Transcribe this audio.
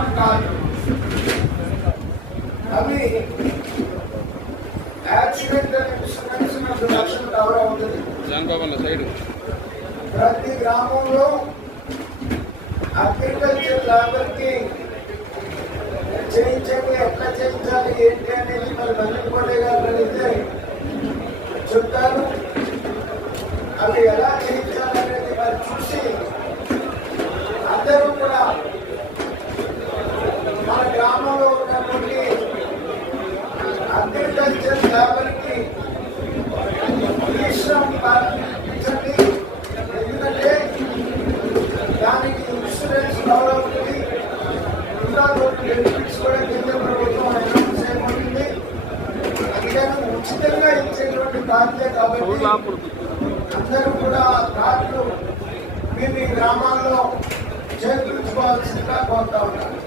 Kisan card అవి accident insurance 2 లక్షలు cover అవుతుంది. ప్రతి గ్రామంలో అగ్రికల్చర్ లేబర్ కి చేయించండి, ఎట్లా చేయించాలి ఏంటి అనేది మరి వెన్నపల్లి గారు అడిగితే చెప్తారు. అవి ఎలా చేయించాలనేది మరి చూసి అందరూ కూడా మన గ్రామంలో ఉన్నటువంటి అగ్రికల్చర్ లేబర్ కి ప్రారంభించండి. ఎందుకంటే దానికి ఇన్సూరెన్స్ కవర్ అవుతుంది. ఇంకా బెనిఫిట్స్ కూడా కేంద్ర ప్రభుత్వం అనౌన్స్ చేయబడింది. అందుకని ఉచితంగా ఇచ్చేటువంటి బాధ్యత కాబట్టి అందరూ కూడా కార్డులు మీ గ్రామాల్లో చేకూర్చుకోవాల్సిందిగా కోరుతా ఉన్నారు.